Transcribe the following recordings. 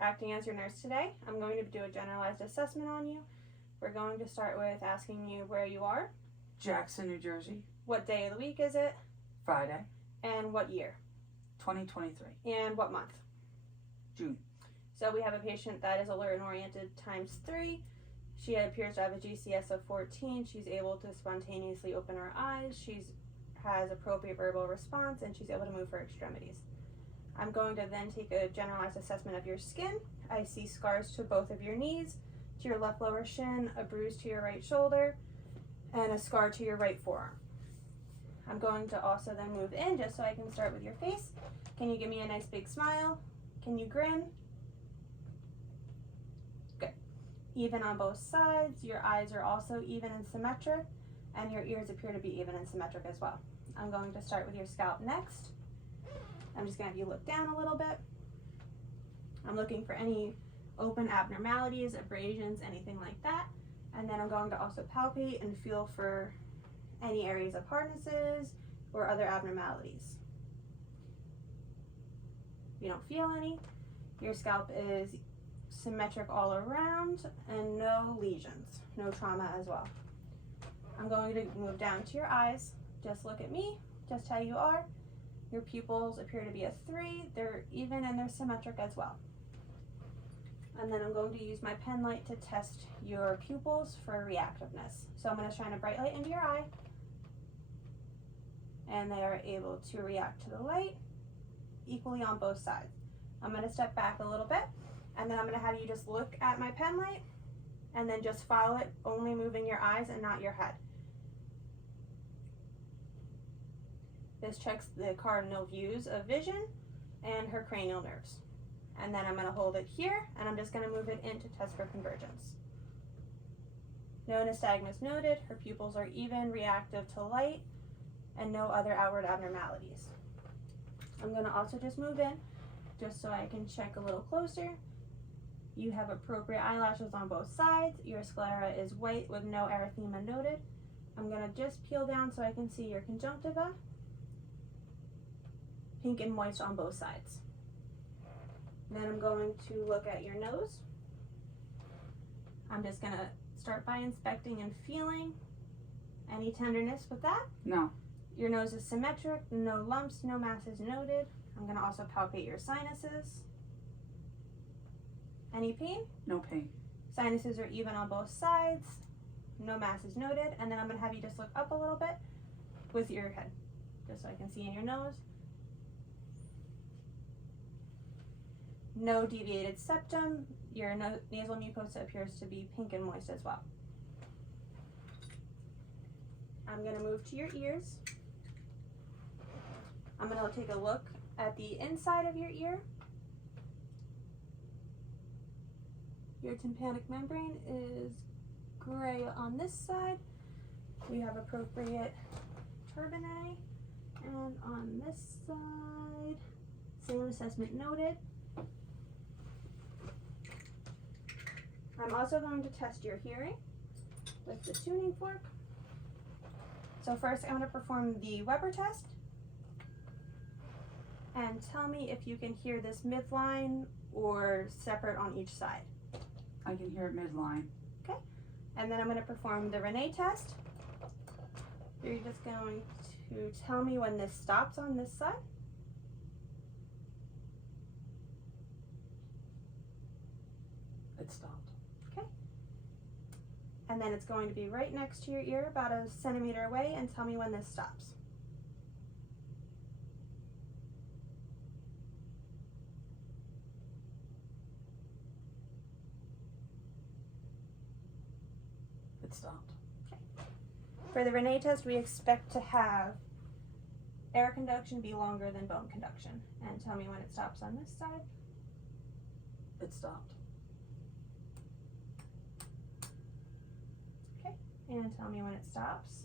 acting as your nurse today. I'm going to do a generalized assessment on you. We're going to start with asking you where you are. Jackson, New Jersey. What day of the week is it? Friday. And what year? 2023. And what month? June. So we have a patient that is alert and oriented ×3. She appears to have a GCS of 14. She's able to spontaneously open her eyes. She has appropriate verbal response, and she's able to move her extremities. I'm going to then take a generalized assessment of your skin. I see scars to both of your knees, to your left lower shin, a bruise to your right shoulder, and a scar to your right forearm. I'm going to also then move in just so I can start with your face. Can you give me a nice big smile? Can you grin? Good. Even on both sides. Your eyes are also even and symmetric, and your ears appear to be even and symmetric as well. I'm going to start with your scalp next. I'm just going to have you look down a little bit. I'm looking for any open abnormalities, abrasions, anything like that. And then I'm going to also palpate and feel for any areas of hardnesses or other abnormalities. If you don't feel any, your scalp is symmetric all around and no lesions, no trauma as well. I'm going to move down to your eyes. Just look at me, just how you are. Your pupils appear to be a 3. They're even and they're symmetric as well. And then I'm going to use my pen light to test your pupils for reactiveness. So I'm going to shine a bright light into your eye, and they are able to react to the light equally on both sides. I'm going to step back a little bit, and then I'm going to have you just look at my pen light and then just follow it, only moving your eyes and not your head. This checks the cardinal views of vision and her cranial nerves. And then I'm going to hold it here, and I'm just going to move it in to test for convergence. No nystagmus noted. Her pupils are even, reactive to light, and no other outward abnormalities. I'm going to also just move in, just so I can check a little closer. You have appropriate eyelashes on both sides. Your sclera is white with no erythema noted. I'm going to just peel down so I can see your conjunctiva. Pink and moist on both sides. Then I'm going to look at your nose. I'm just going to start by inspecting and feeling. Any tenderness with that? No. Your nose is symmetric, no lumps, no masses noted. I'm going to also palpate your sinuses. Any pain? No pain. Sinuses are even on both sides, no masses noted. And then I'm going to have you just look up a little bit with your head, just so I can see in your nose. No deviated septum. Your nasal mucosa appears to be pink and moist as well. I'm going to move to your ears. I'm going to take a look at the inside of your ear. Your tympanic membrane is gray on this side. We have appropriate turbinae. And on this side, same assessment noted. I'm also going to test your hearing with the tuning fork. So first I'm going to perform the Weber test. And tell me if you can hear this midline or separate on each side. I can hear it midline. Okay. And then I'm going to perform the Rene test. You're just going to tell me when this stops on this side. It stopped. Okay. And then it's going to be right next to your ear, about a centimeter away, and tell me when this stops. It stopped. Okay. For the Rene test, we expect to have air conduction be longer than bone conduction. And tell me when it stops on this side. It stopped. Okay. And tell me when it stops.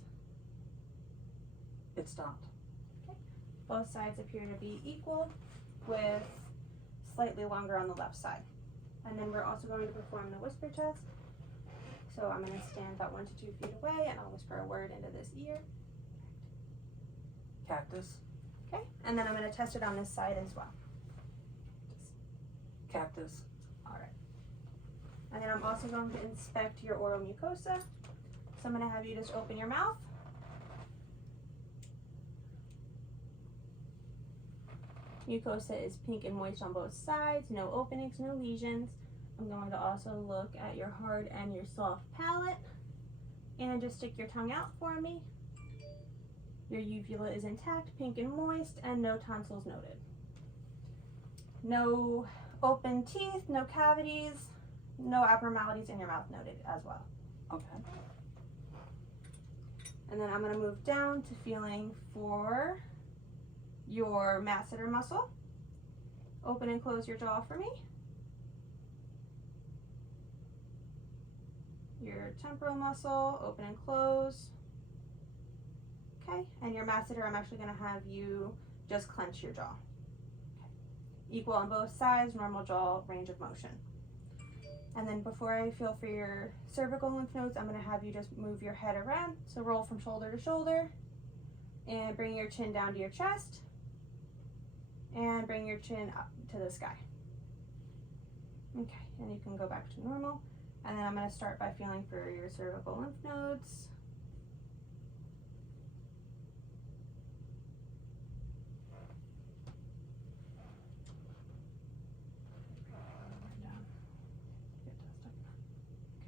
It stopped. Okay. Both sides appear to be equal, with slightly longer on the left side. And then we're also going to perform the whisper test. So I'm going to stand about 1 to 2 feet away, and I'll whisper a word into this ear. Cactus. Okay, and then I'm going to test it on this side as well. Cactus. All right. And then I'm also going to inspect your oral mucosa. So I'm going to have you just open your mouth. Mucosa is pink and moist on both sides, no openings, no lesions. I'm going to also look at your hard and your soft palate. And just stick your tongue out for me. Your uvula is intact, pink and moist, and no tonsils noted. No open teeth, no cavities, no abnormalities in your mouth noted as well. Okay. And then I'm going to move down to feeling for your masseter muscle. Open and close your jaw for me. Your temporal muscle, open and close. Okay, and your masseter, I'm actually going to have you just clench your jaw. Okay. Equal on both sides, normal jaw range of motion. And then before I feel for your cervical lymph nodes, I'm going to have you just move your head around. So roll from shoulder to shoulder and bring your chin down to your chest and bring your chin up to the sky. Okay, and you can go back to normal. And then I'm going to start by feeling for your cervical lymph nodes.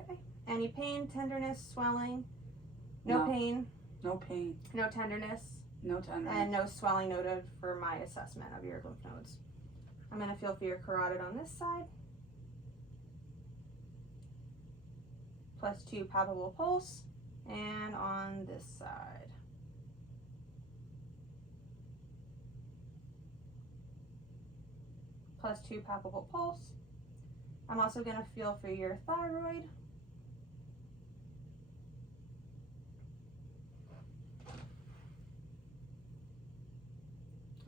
Okay. Any pain, tenderness, swelling? No pain. No pain. No tenderness. No tenderness. And no swelling noted for my assessment of your lymph nodes. I'm going to feel for your carotid on this side. +2 palpable pulse, and on this side. +2 palpable pulse. I'm also going to feel for your thyroid.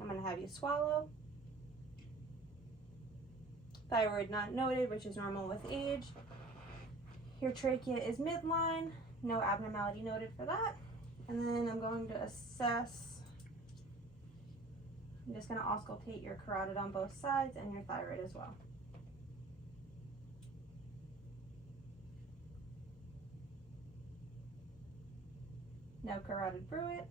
I'm going to have you swallow. Thyroid not noted, which is normal with age. Your trachea is midline, no abnormality noted for that. And then I'm going to assess, I'm just going to auscultate your carotid on both sides and your thyroid as well. No carotid bruit.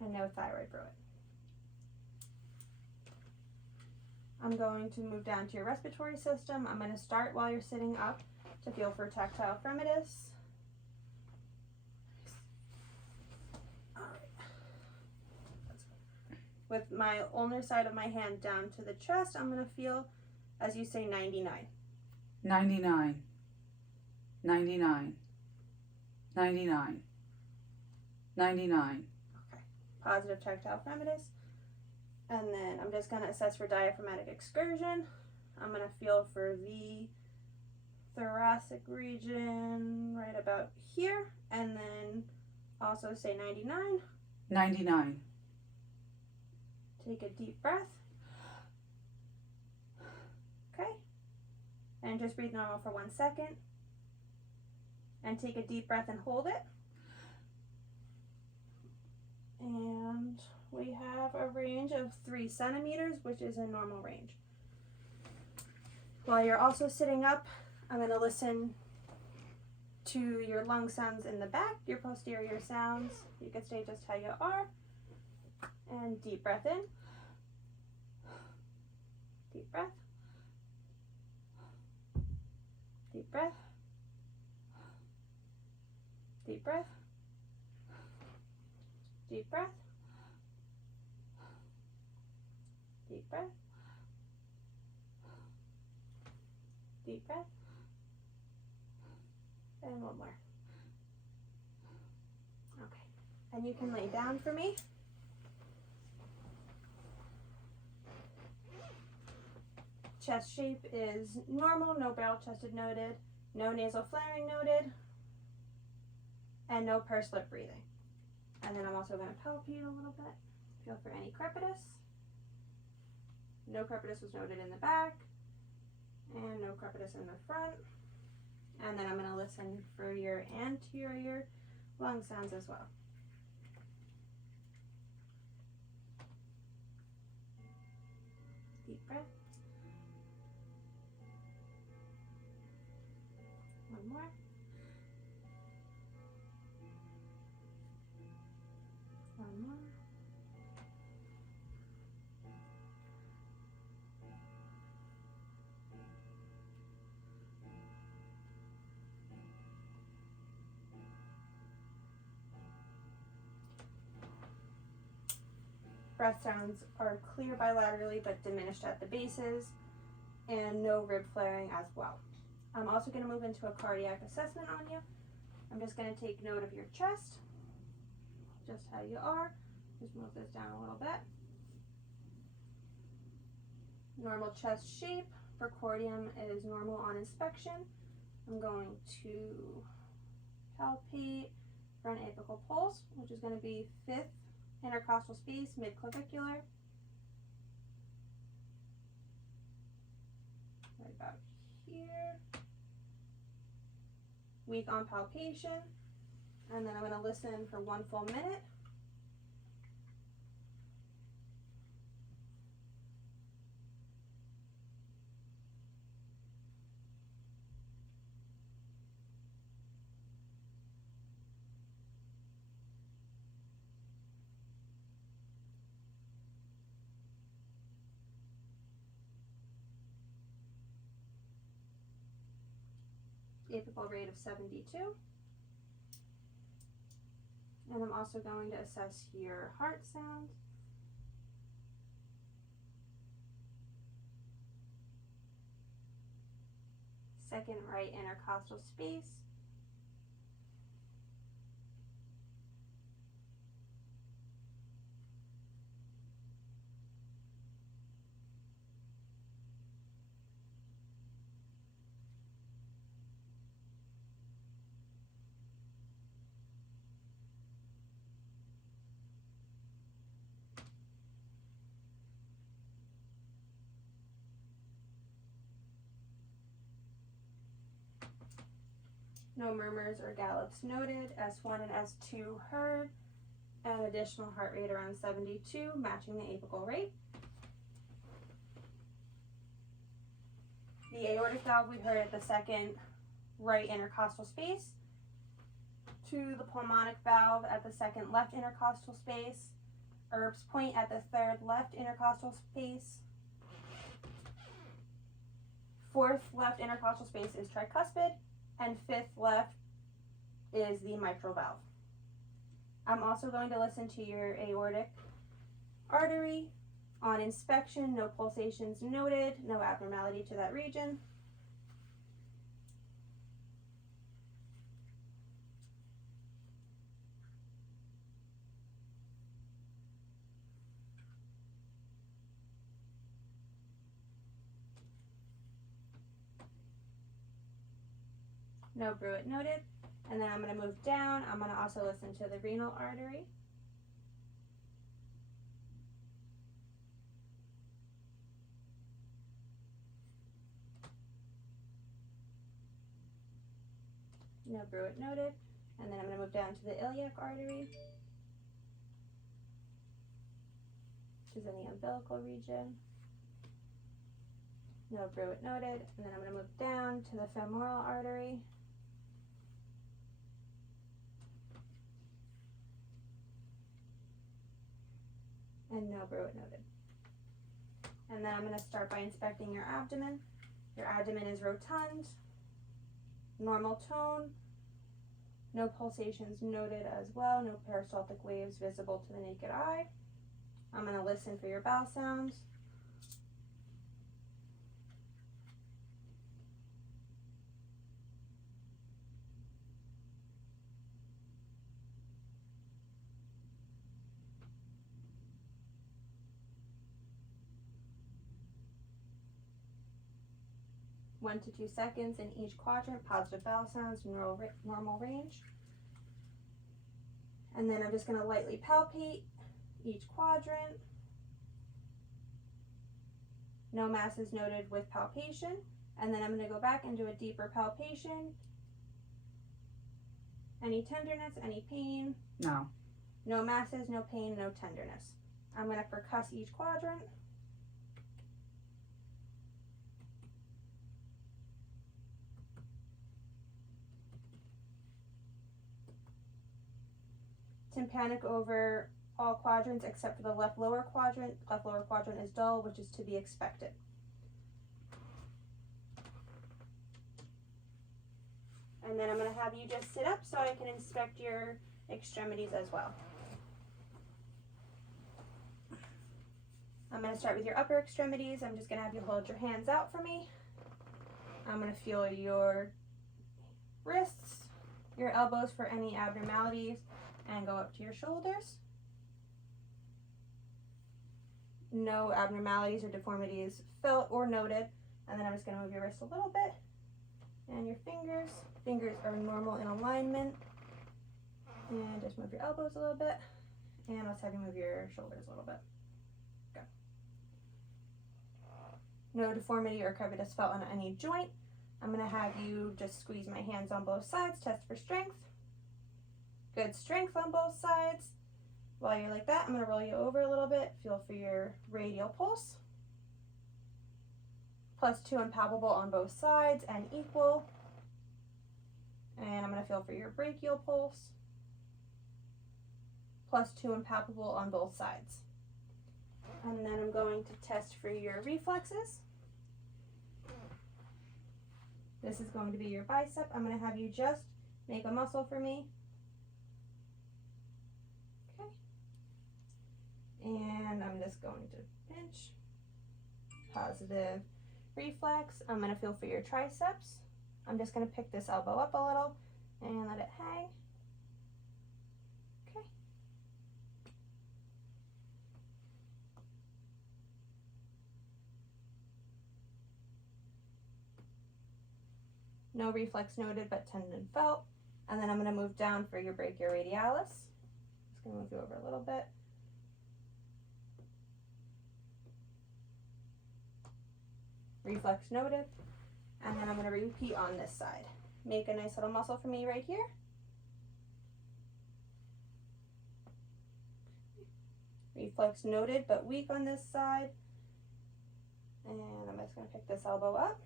And no thyroid bruit. I'm going to move down to your respiratory system. I'm going to start while you're sitting up to feel for tactile fremitus. With my ulnar side of my hand down to the chest, I'm going to feel, as you say, 99. 99. 99. 99. 99. Okay. Positive tactile fremitus. And then I'm just going to assess for diaphragmatic excursion. I'm going to feel for the thoracic region right about here. And then also say 99. 99. Take a deep breath. Okay. And just breathe normal for 1 second. And take a deep breath and hold it. And we have a range of 3 centimeters, which is a normal range. While you're also sitting up, I'm going to listen to your lung sounds in the back, your posterior sounds. You can stay just how you are. And deep breath in. Deep breath. Deep breath. Deep breath. Deep breath. Deep breath. Deep breath. And one more. Okay. And you can lay down for me. Chest shape is normal, no barrel chested noted, no nasal flaring noted, and no pursed lip breathing. And then I'm also going to palpate a little bit, feel for any crepitus. No crepitus was noted in the back, and no crepitus in the front. And then I'm going to listen for your anterior lung sounds as well. Deep breath. One more. One more. Breath sounds are clear bilaterally but diminished at the bases, and no rib flaring as well. I'm also going to move into a cardiac assessment on you. I'm just going to take note of your chest, just how you are. Just move this down a little bit. Normal chest shape. Precordium is normal on inspection. I'm going to palpate front apical pulse, which is going to be 5th intercostal space, mid-clavicular. Right about here. Weak on palpation. And then I'm going to listen for 1 full minute. Apical rate of 72. And I'm also going to assess your heart sound. Second right intercostal space. No murmurs or gallops noted. S1 and S2 heard. And additional heart rate around 72, matching the apical rate. The aortic valve we heard at the second right intercostal space. To the pulmonic valve at the second left intercostal space. Erb's point at the third left intercostal space. Fourth left intercostal space is tricuspid. And 5th left is the mitral valve. I'm also going to listen to your aortic artery. On inspection, no pulsations noted, no abnormality to that region. No bruit noted. And then I'm going to move down. I'm going to also listen to the renal artery. No bruit noted. And then I'm going to move down to the iliac artery, which is in the umbilical region. No bruit noted. And then I'm going to move down to the femoral artery. And no bruit noted. And then I'm going to start by inspecting your abdomen. Your abdomen is rotund, normal tone, no pulsations noted as well, no peristaltic waves visible to the naked eye. I'm going to listen for your bowel sounds. One to 2 seconds in each quadrant, positive bowel sounds, normal range. And then I'm just going to lightly palpate each quadrant. No masses noted with palpation. And then I'm going to go back and do a deeper palpation. Any tenderness, any pain? No. No masses, no pain, no tenderness. I'm going to percuss each quadrant. and panic over all quadrants except for the left lower quadrant. Left lower quadrant is dull, which is to be expected. And then I'm going to have you just sit up so I can inspect your extremities as well. I'm going to start with your upper extremities. I'm just going to have you hold your hands out for me. I'm going to feel your wrists, your elbows for any abnormalities, and go up to your shoulders. No abnormalities or deformities felt or noted. And then I'm just going to move your wrist a little bit. And your fingers. Fingers are normal in alignment. And just move your elbows a little bit. And let's have you move your shoulders a little bit. Good. No deformity or crevice felt on any joint. I'm going to have you just squeeze my hands on both sides, test for strength. Good strength on both sides. While you're like that, I'm going to roll you over a little bit. Feel for your radial pulse. +2 and palpable on both sides and equal. And I'm going to feel for your brachial pulse. +2 and palpable on both sides. And then I'm going to test for your reflexes. This is going to be your bicep. I'm going to have you just make a muscle for me. Okay. And I'm just going to pinch. Positive reflex. I'm going to feel for your triceps. I'm just going to pick this elbow up a little and let it hang. Okay. No reflex noted, but tendon felt. And then I'm going to move down for your brachioradialis. Just going to move you over a little bit. Reflex noted. And then I'm going to repeat on this side. Make a nice little muscle for me right here. Reflex noted, but weak on this side. And I'm just going to pick this elbow up.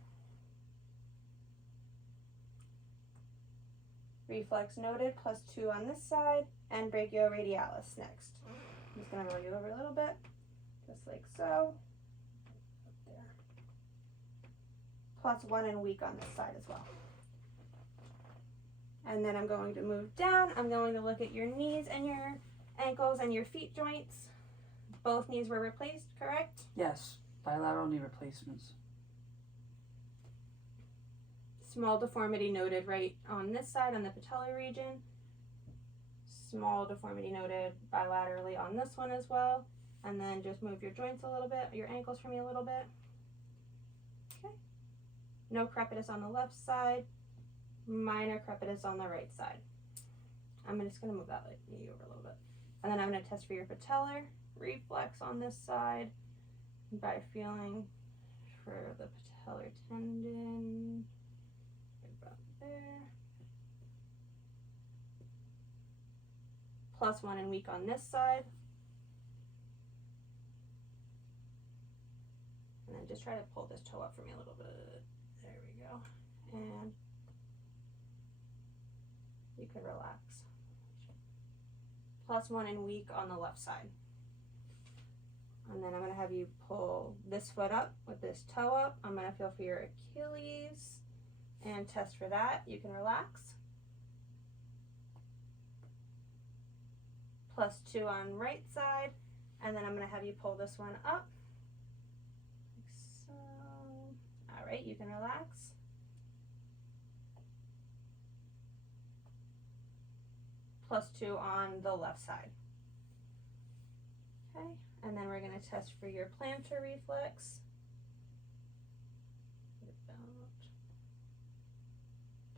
Reflex noted, +2 on this side, and brachioradialis next. I'm just going to roll you over a little bit, just like so. There. +1 and weak on this side as well. And then I'm going to move down. I'm going to look at your knees and your ankles and your feet joints. Both knees were replaced, correct? Yes. Bilateral knee replacements. Small deformity noted right on this side on the patellar region. Small deformity noted bilaterally on this one as well. And then just move your joints a little bit, your ankles for me a little bit. Okay. No crepitus on the left side. Minor crepitus on the right side. I'm just going to move that knee over a little bit. And then I'm going to test for your patellar reflex on this side by feeling for the patellar tendon. About there. +1 and weak on this side. And then just try to pull this toe up for me a little bit. There we go. And you can relax. +1 and weak on the left side. And then I'm going to have you pull this foot up with this toe up. I'm going to feel for your Achilles and test for that. You can relax. +2 on right side. And then I'm going to have you pull this one up. Like so. All right, you can relax. +2 on the left side. Okay, and then we're going to test for your plantar reflex.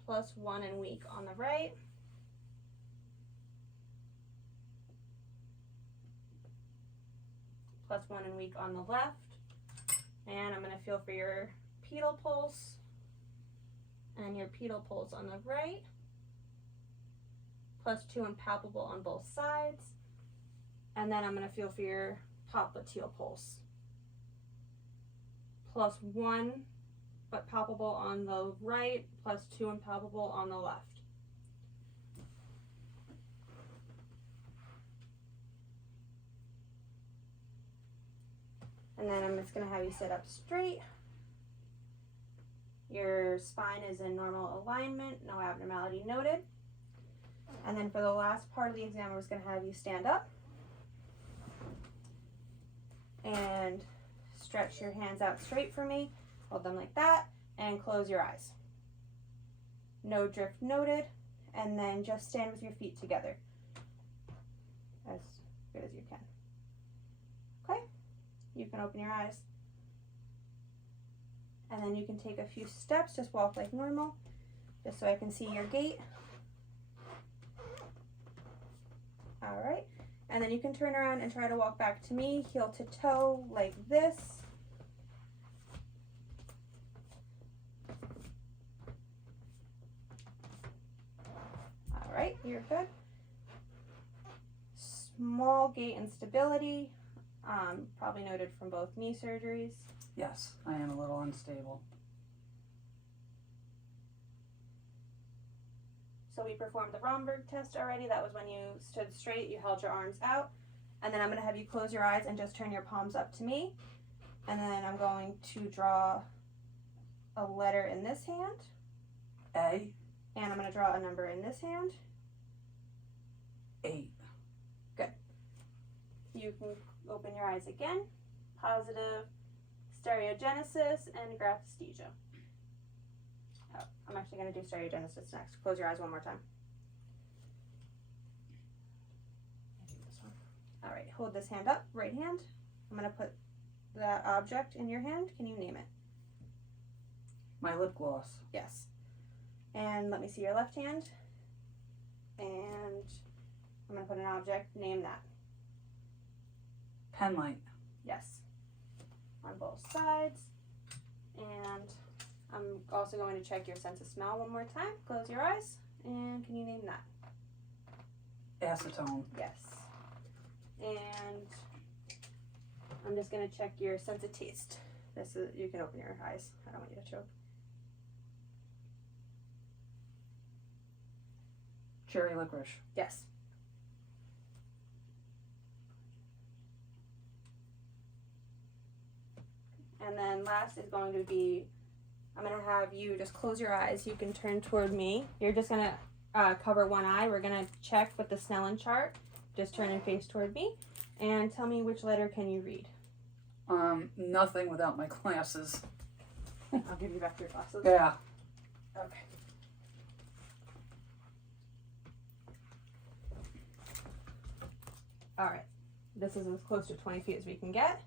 +1 and weak on the right. +1 and weak on the left. And I'm going to feel for your pedal pulse and your pedal pulse on the right. +2 and palpable on both sides. And then I'm going to feel for your popliteal pulse. +1 but palpable on the right, +2 and palpable on the left. And then I'm just going to have you sit up straight. Your spine is in normal alignment, no abnormality noted. And then for the last part of the exam, we're just going to have you stand up and stretch your hands out straight for me. Hold them like that and close your eyes. No drift noted. And then just stand with your feet together as good as you can. Okay, you can open your eyes. And then you can take a few steps, just walk like normal, just so I can see your gait. All right, and then you can turn around and try to walk back to me, heel to toe, like this. All right, you're good. Small gait instability, probably noted from both knee surgeries. Yes, I am a little unstable. So we performed the Romberg test already. That was when you stood straight, you held your arms out. And then I'm going to have you close your eyes and just turn your palms up to me. And then I'm going to draw a letter in this hand. A. And I'm going to draw a number in this hand. 8. Good. You can open your eyes again. Positive stereogenesis and graphesthesia. Oh, I'm actually going to do stereogenesis next. Close your eyes one more time. All right, hold this hand up, right hand. I'm going to put that object in your hand. Can you name it? My lip gloss. Yes. And let me see your left hand. And I'm going to put an object. Name that. Pen light. Yes. On both sides. And I'm also going to check your sense of smell one more time. Close your eyes. And can you name that? Acetone. Yes. And I'm just going to check your sense of taste. This is, you can open your eyes. I don't want you to choke. Cherry licorice. Yes. And then last is going to be, I'm going to have you just close your eyes. You can turn toward me. You're just going to cover one eye. We're going to check with the Snellen chart. Just turn and face toward me. And tell me which letter can you read? Nothing without my glasses. I'll give you back your glasses. Yeah. Okay. All right. This is as close to 20 feet as we can get.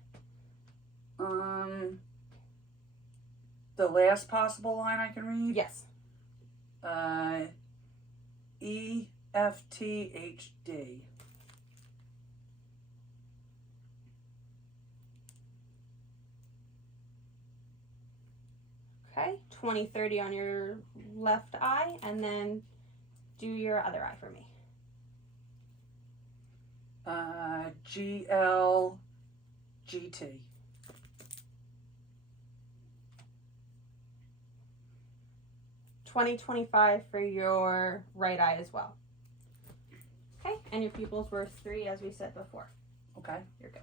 The last possible line I can read? Yes. E, F, T, H, D. Okay. 20, 30 on your left eye, and then do your other eye for me. G, L, G, T. $20.25 for your right eye as well. Okay, and your pupils were 3 as we said before. Okay. You're good.